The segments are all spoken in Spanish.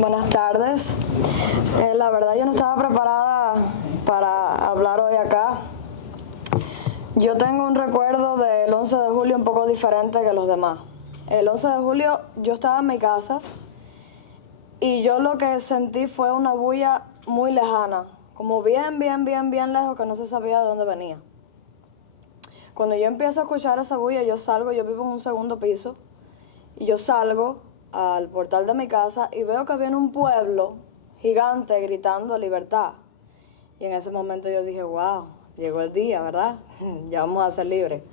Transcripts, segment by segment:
Buenas tardes. La verdad yo no estaba preparada para hablar hoy acá. Yo tengo un recuerdo del 11 de julio un poco diferente que los demás. El 11 de julio yo estaba en mi casa y yo lo que sentí fue una bulla muy lejana, como bien lejos, que no se sabía de dónde venía. Cuando yo empiezo a escuchar esa bulla, yo salgo, yo vivo en un segundo piso, y yo salgo al portal de mi casa y veo que viene un pueblo gigante gritando libertad. Y en ese momento yo dije, wow, llegó el día, ¿verdad? Ya vamos a ser libres.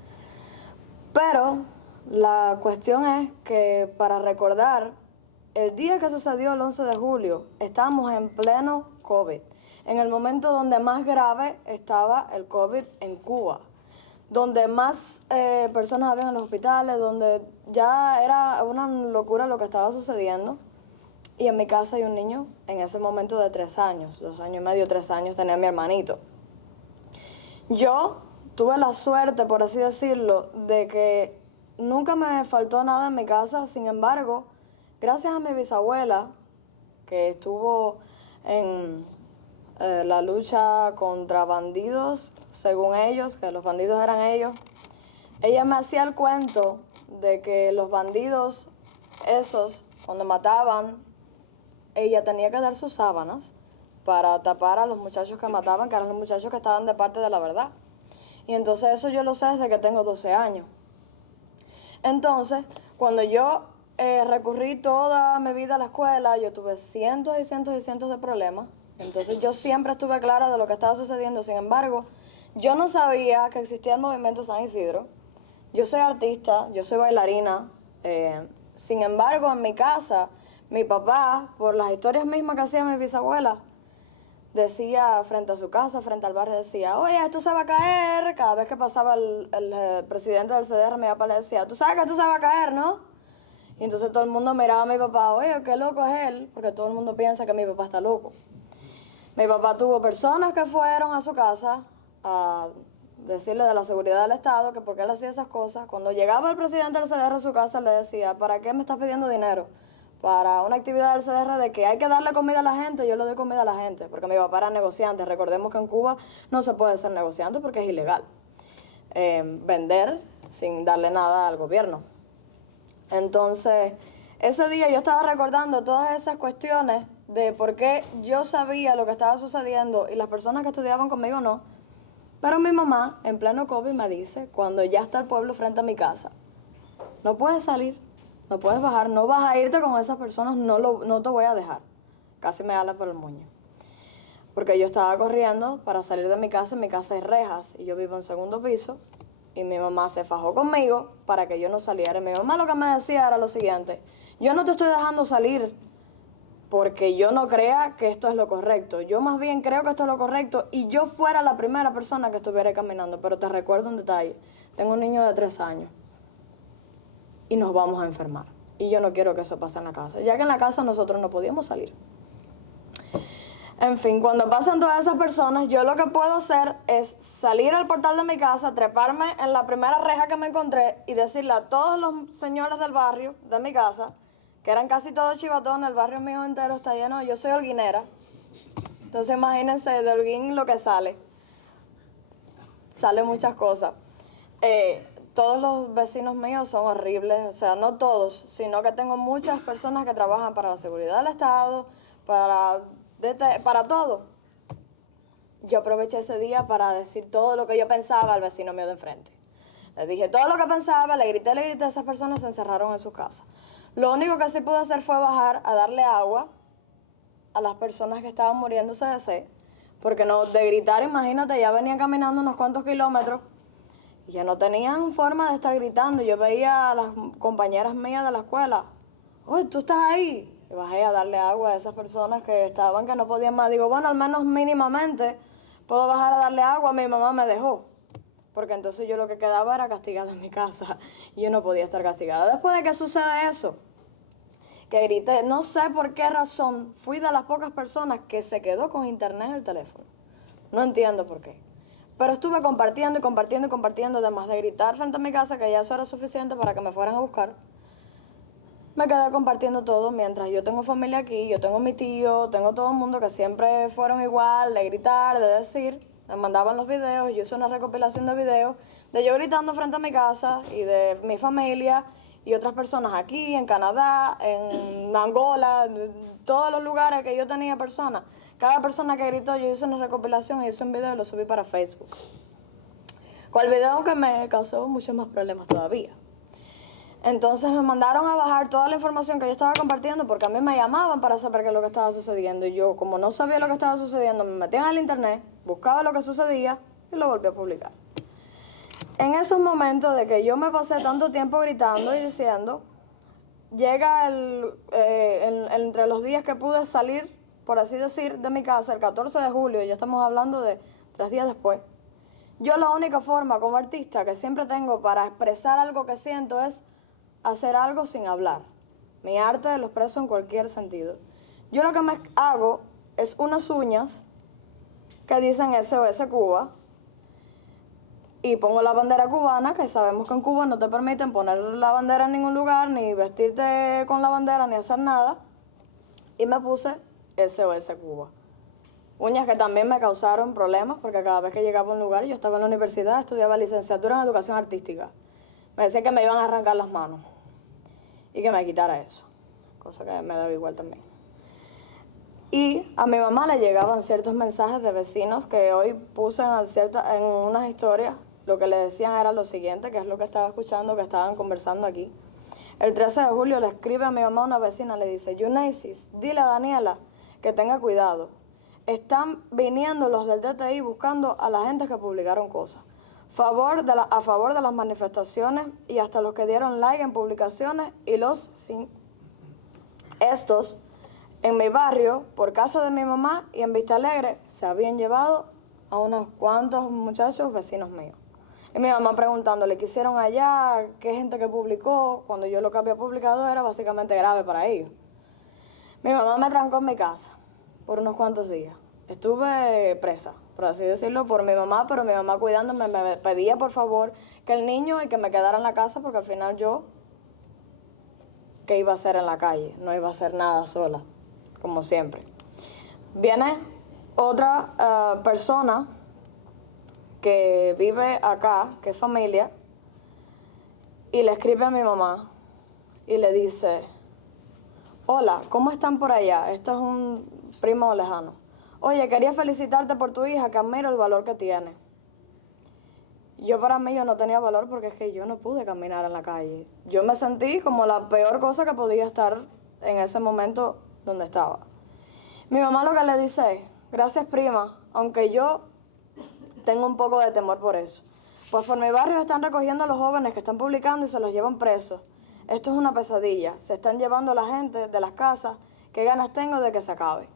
Pero la cuestión es que para recordar, el día que sucedió el 11 de julio, estábamos en pleno COVID, en el momento donde más grave estaba el COVID en Cuba, donde más personas habían en los hospitales, donde ya era una locura lo que estaba sucediendo. Y en mi casa hay un niño en ese momento de 3 años, 2 años y medio, 3 años, tenía mi hermanito. Yo tuve la suerte, por así decirlo, de que nunca me faltó nada en mi casa. Sin embargo, gracias a mi bisabuela, que estuvo en la lucha contra bandidos, según ellos, que los bandidos eran ellos, ella me hacía el cuento de que los bandidos esos, cuando mataban, ella tenía que dar sus sábanas para tapar a los muchachos que mataban, que eran los muchachos que estaban de parte de la verdad. Y entonces eso yo lo sé desde que tengo 12 años. Entonces, cuando yo recurrí toda mi vida a la escuela, yo tuve cientos y cientos y cientos de problemas. Entonces yo siempre estuve clara de lo que estaba sucediendo. Sin embargo, yo no sabía que existía el movimiento San Isidro. Yo soy artista, yo soy bailarina. Sin embargo, en mi casa, mi papá, por las historias mismas que hacía mi bisabuela, decía frente a su casa, frente al barrio, decía, oye, esto se va a caer. Cada vez que pasaba el presidente del CDR, mi papá le decía, tú sabes que esto se va a caer, ¿no? Y entonces todo el mundo miraba a mi papá, oye, qué loco es él, porque todo el mundo piensa que mi papá está loco. Mi papá tuvo personas que fueron a su casa a decirle de la seguridad del Estado, que por qué él hacía esas cosas. Cuando llegaba el presidente del CDR a su casa, le decía, ¿para qué me estás pidiendo dinero? Para una actividad del CDR de que hay que darle comida a la gente, yo le doy comida a la gente, porque mi papá era negociante. Recordemos que en Cuba no se puede ser negociante porque es ilegal vender sin darle nada al gobierno. Entonces, ese día yo estaba recordando todas esas cuestiones de por qué yo sabía lo que estaba sucediendo y las personas que estudiaban conmigo no. Pero mi mamá, en pleno COVID, me dice, cuando ya está el pueblo frente a mi casa, no puedes salir, no puedes bajar, no vas a irte con esas personas, no te voy a dejar. Casi me ala por el moño. Porque yo estaba corriendo para salir de mi casa hay rejas y yo vivo en segundo piso. Y mi mamá se fajó conmigo para que yo no saliera. Y mi mamá lo que me decía era lo siguiente, yo no te estoy dejando salir porque yo no crea que esto es lo correcto. Yo más bien creo que esto es lo correcto y yo fuera la primera persona que estuviera caminando. Pero te recuerdo un detalle, tengo un niño de 3 años y nos vamos a enfermar. Y yo no quiero que eso pase en la casa, ya que en la casa nosotros no podíamos salir. En fin, cuando pasan todas esas personas, yo lo que puedo hacer es salir al portal de mi casa, treparme en la primera reja que me encontré y decirle a todos los señores del barrio, de mi casa, que eran casi todos chivatones, el barrio mío entero está lleno, yo soy holguinera. Entonces imagínense de Holguín lo que sale. Sale muchas cosas. Todos los vecinos míos son horribles, o sea, no todos, sino que tengo muchas personas que trabajan para la seguridad del Estado, para todo. Yo aproveché ese día para decir todo lo que yo pensaba al vecino mío de enfrente. Le dije todo lo que pensaba, le grité, esas personas se encerraron en sus casas. Lo único que sí pude hacer fue bajar a darle agua a las personas que estaban muriéndose de sed, porque no, de gritar, imagínate, ya venían caminando unos cuantos kilómetros y ya no tenían forma de estar gritando. Yo veía a las compañeras mías de la escuela, oye, ¿tú estás ahí? Y bajé a darle agua a esas personas que estaban, que no podían más. Digo, bueno, al menos mínimamente puedo bajar a darle agua. Mi mamá me dejó, porque entonces yo lo que quedaba era castigada en mi casa y yo no podía estar castigada. Después de que sucede eso, que grité, no sé por qué razón, fui de las pocas personas que se quedó con internet en el teléfono. No entiendo por qué. Pero estuve compartiendo y compartiendo y compartiendo, además de gritar frente a mi casa, que ya eso era suficiente para que me fueran a buscar. me quedé compartiendo todo mientras yo tengo familia aquí, yo tengo mi tío, tengo todo el mundo que siempre fueron igual, de gritar, de decir, me mandaban los videos, yo hice una recopilación de videos de yo gritando frente a mi casa y de mi familia y otras personas aquí, en Canadá, en Angola, en todos los lugares que yo tenía personas. Cada persona que gritó, yo hice una recopilación y hice un video y lo subí para Facebook. Con el video que me causó muchos más problemas todavía. Entonces me mandaron a bajar toda la información que yo estaba compartiendo porque a mí me llamaban para saber qué es lo que estaba sucediendo. Y yo, como no sabía lo que estaba sucediendo, me metía en el internet, buscaba lo que sucedía y lo volví a publicar. En esos momentos de que yo me pasé tanto tiempo gritando y diciendo, llega entre los días que pude salir, por así decir, de mi casa, el 14 de julio, ya estamos hablando de 3 días después. Yo la única forma como artista que siempre tengo para expresar algo que siento es hacer algo sin hablar. Mi arte lo expreso en cualquier sentido. Yo lo que me hago es unas uñas que dicen SOS Cuba y pongo la bandera cubana, que sabemos que en Cuba no te permiten poner la bandera en ningún lugar, ni vestirte con la bandera, ni hacer nada. Y me puse SOS Cuba. Uñas que también me causaron problemas porque cada vez que llegaba a un lugar, yo estaba en la universidad, estudiaba licenciatura en educación artística. Me decían que me iban a arrancar las manos y que me quitara eso, cosa que me daba igual también. Y a mi mamá le llegaban ciertos mensajes de vecinos que hoy puse en unas historias. Lo que le decían era lo siguiente, que es lo que estaba escuchando, que estaban conversando aquí. El 13 de julio le escribe a mi mamá una vecina, le dice, Yunesis, dile a Daniela que tenga cuidado. Están viniendo los del DTI buscando a la gente que publicaron cosas. A favor de las manifestaciones y hasta los que dieron like en publicaciones y los sin. Estos, en mi barrio, por casa de mi mamá y en Vista Alegre, se habían llevado a unos cuantos muchachos vecinos míos. Y mi mamá preguntándole qué hicieron allá, qué gente que publicó, cuando yo lo que había publicado era básicamente grave para ellos. Mi mamá me trancó en mi casa por unos cuantos días. Estuve presa, por así decirlo, por mi mamá, pero mi mamá cuidándome me pedía por favor que el niño y que me quedara en la casa porque al final yo, ¿qué iba a hacer en la calle? No iba a hacer nada sola, como siempre. Viene otra persona que vive acá, que es familia, y le escribe a mi mamá y le dice, hola, ¿cómo están por allá? Esto es un primo lejano. Oye, quería felicitarte por tu hija, que admiro el valor que tiene. Para mí, yo no tenía valor porque es que yo no pude caminar en la calle. Yo me sentí como la peor cosa que podía estar en ese momento donde estaba. Mi mamá lo que le dice es, gracias prima, aunque yo tengo un poco de temor por eso. Pues por mi barrio están recogiendo a los jóvenes que están publicando y se los llevan presos. Esto es una pesadilla. Se están llevando a la gente de las casas. ¿Qué ganas tengo de que se acabe?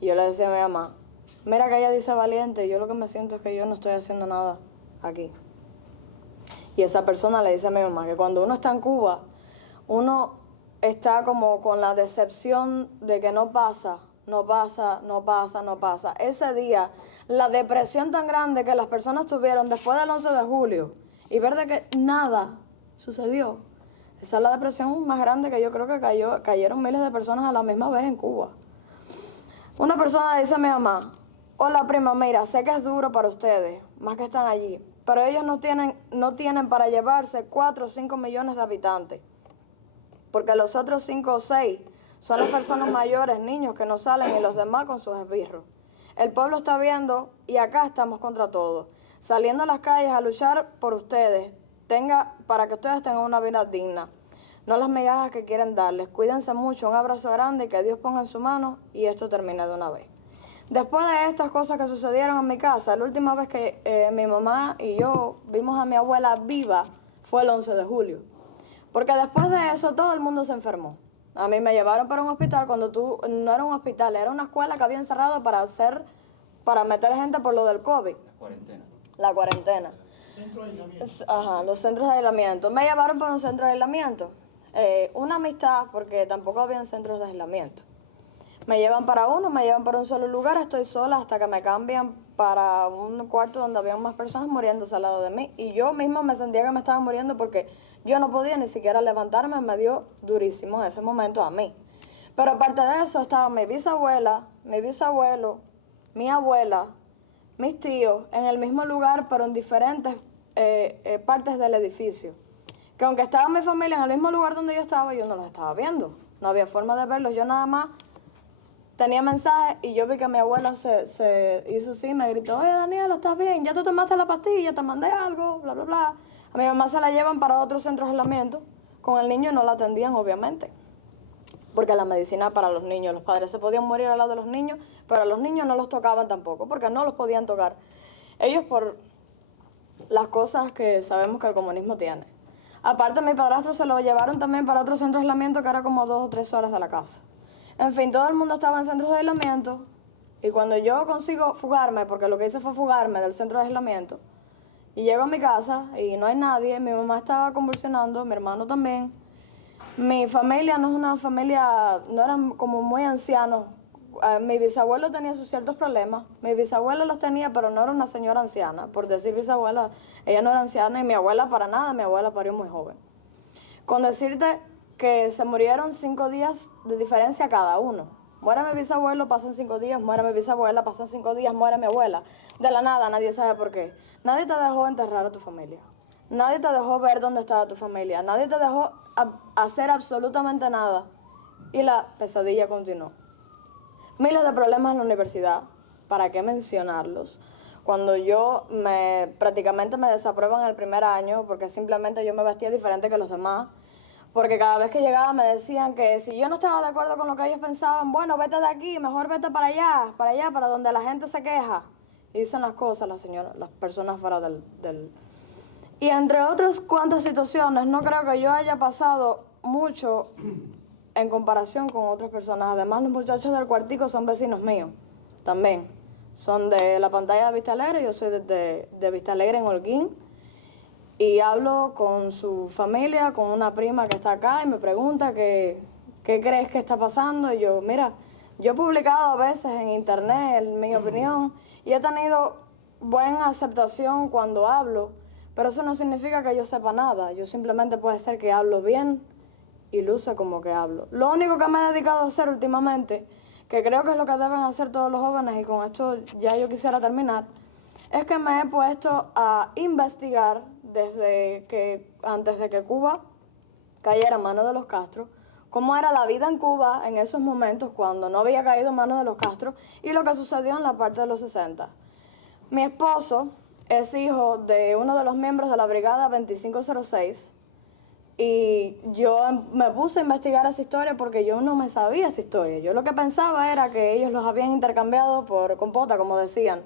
Y yo le decía a mi mamá, mira que ella dice valiente, yo lo que me siento es que yo no estoy haciendo nada aquí. Y esa persona le dice a mi mamá que cuando uno está en Cuba, uno está como con la decepción de que no pasa. Ese día, la depresión tan grande que las personas tuvieron después del 11 de julio y ver de que nada sucedió. Esa es la depresión más grande que yo creo que cayeron miles de personas a la misma vez en Cuba. Una persona le dice a mi mamá, hola prima, mira, sé que es duro para ustedes, más que están allí, pero ellos no tienen para llevarse 4 o 5 millones de habitantes, porque los otros 5 o 6 son las personas mayores, niños que no salen y los demás con sus esbirros. El pueblo está viendo y acá estamos contra todo, saliendo a las calles a luchar por ustedes, para que ustedes tengan una vida digna. No las migajas que quieren darles. Cuídense mucho, un abrazo grande y que Dios ponga en su mano y esto termine de una vez. Después de estas cosas que sucedieron en mi casa, la última vez que mi mamá y yo vimos a mi abuela viva fue el 11 de julio. Porque después de eso todo el mundo se enfermó. A mí me llevaron para un hospital no era un hospital, era una escuela que habían cerrado para meter gente por lo del COVID. La cuarentena. Centro de aislamiento. Ajá, los centros de aislamiento. Me llevaron para un centro de aislamiento. Una amistad, porque tampoco habían centros de aislamiento. Me llevan para un solo lugar, estoy sola hasta que me cambian para un cuarto donde había más personas muriéndose al lado de mí. Y yo misma me sentía que me estaba muriendo porque yo no podía ni siquiera levantarme, me dio durísimo en ese momento a mí. Pero aparte de eso estaba mi bisabuela, mi bisabuelo, mi abuela, mis tíos, en el mismo lugar, pero en diferentes partes del edificio. Que aunque estaba mi familia en el mismo lugar donde yo estaba, yo no los estaba viendo. No había forma de verlos, yo nada más tenía mensajes y yo vi que mi abuela se hizo así, me gritó, oye Daniela, ¿estás bien? ¿Ya tú tomaste la pastilla? ¿Te mandé algo? Bla, bla, bla. A mi mamá se la llevan para otro centro de aislamiento con el niño y no la atendían, obviamente. Porque la medicina para los niños, los padres se podían morir al lado de los niños, pero a los niños no los tocaban tampoco, porque no los podían tocar. Ellos por las cosas que sabemos que el comunismo tiene. Aparte, mi padrastro se lo llevaron también para otro centro de aislamiento que era como 2 o 3 horas de la casa. En fin, todo el mundo estaba en centros de aislamiento y cuando yo consigo fugarme, porque lo que hice fue fugarme del centro de aislamiento, y llego a mi casa y no hay nadie, mi mamá estaba convulsionando, mi hermano también. Mi familia no es una familia, no eran como muy ancianos. Mi bisabuelo tenía sus ciertos problemas. Mi bisabuela los tenía, pero no era una señora anciana. Por decir bisabuela, ella no era anciana y mi abuela para nada, mi abuela parió muy joven. Con decirte que se murieron 5 días de diferencia cada uno. Muere mi bisabuelo, pasan 5 días, muere mi bisabuela, pasan 5 días, muere mi abuela. De la nada, nadie sabe por qué. Nadie te dejó enterrar a tu familia. Nadie te dejó ver dónde estaba tu familia. Nadie te dejó hacer absolutamente nada. Y la pesadilla continuó. Miles de problemas en la universidad. ¿Para qué mencionarlos? Cuando yo prácticamente me desaprueban el primer año porque simplemente yo me vestía diferente que los demás. Porque cada vez que llegaba me decían que si yo no estaba de acuerdo con lo que ellos pensaban, bueno, vete de aquí, mejor vete para allá, para donde la gente se queja. Y dicen las cosas las personas fuera del... Y entre otras cuantas situaciones, no creo que yo haya pasado mucho en comparación con otras personas. Además, los muchachos del cuartico son vecinos míos también. Son de la pantalla de Vista Alegre, yo soy de Vista Alegre en Holguín. Y hablo con su familia, con una prima que está acá y me pregunta qué crees que está pasando. Y yo, mira, yo he publicado a veces en internet mi opinión y he tenido buena aceptación cuando hablo, pero eso no significa que yo sepa nada. Yo simplemente puede ser que hablo bien y luce como que hablo. Lo único que me he dedicado a hacer últimamente, que creo que es lo que deben hacer todos los jóvenes, y con esto ya yo quisiera terminar, es que me he puesto a investigar antes de que Cuba cayera en manos de los Castro, cómo era la vida en Cuba en esos momentos cuando no había caído en manos de los Castro y lo que sucedió en la parte de los 60. Mi esposo es hijo de uno de los miembros de la Brigada 2506 y yo me puse a investigar esa historia porque yo no me sabía esa historia. Yo lo que pensaba era que ellos los habían intercambiado por compota, como decían.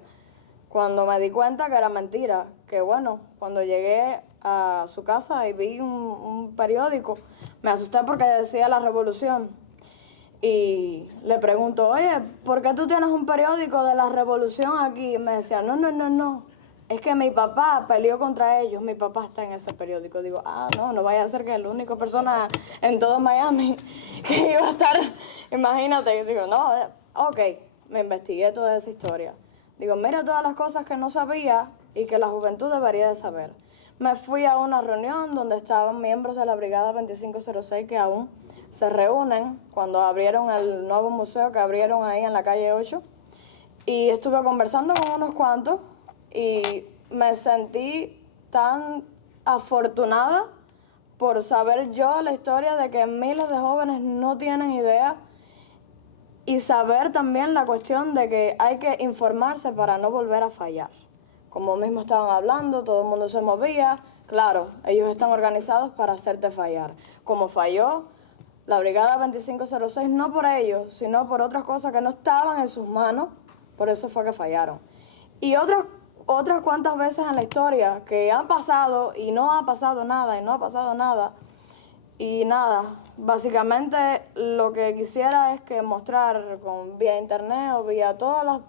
Cuando me di cuenta que era mentira, que bueno, cuando llegué a su casa y vi un periódico, me asusté porque decía La Revolución. Y le pregunto, oye, ¿por qué tú tienes un periódico de La Revolución aquí? Y me decía, no, es que mi papá peleó contra ellos, mi papá está en ese periódico. Digo, no vaya a ser que es la única persona en todo Miami que iba a estar, imagínate. Digo, no, ok, me investigué toda esa historia. Digo, mira todas las cosas que no sabía y que la juventud debería de saber. Me fui a una reunión donde estaban miembros de la Brigada 2506 que aún se reúnen cuando abrieron el nuevo museo que abrieron ahí en la calle 8. Y estuve conversando con unos cuantos y me sentí tan afortunada por saber yo la historia de que miles de jóvenes no tienen idea. Y saber también la cuestión de que hay que informarse para no volver a fallar. Como mismo estaban hablando, todo el mundo se movía. Claro, ellos están organizados para hacerte fallar. Como falló la Brigada 2506, no por ellos, sino por otras cosas que no estaban en sus manos, por eso fue que fallaron. Y otras cuantas veces en la historia que han pasado y no ha pasado nada, y nada, básicamente lo que quisiera es que mostrar vía internet o vía todas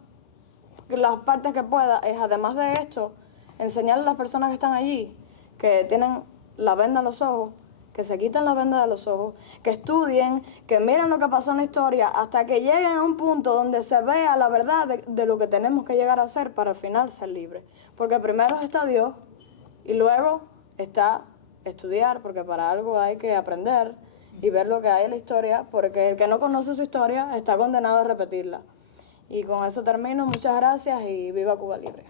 las partes que pueda, es además de esto, enseñarle a las personas que están allí, que tienen la venda en los ojos, que se quiten la venda de los ojos, que estudien, que miren lo que pasó en la historia, hasta que lleguen a un punto donde se vea la verdad de lo que tenemos que llegar a ser para al final ser libres. Porque primero está Dios y luego está estudiar, porque para algo hay que aprender y ver lo que hay en la historia, porque el que no conoce su historia está condenado a repetirla. Y con eso termino. Muchas gracias y viva Cuba Libre.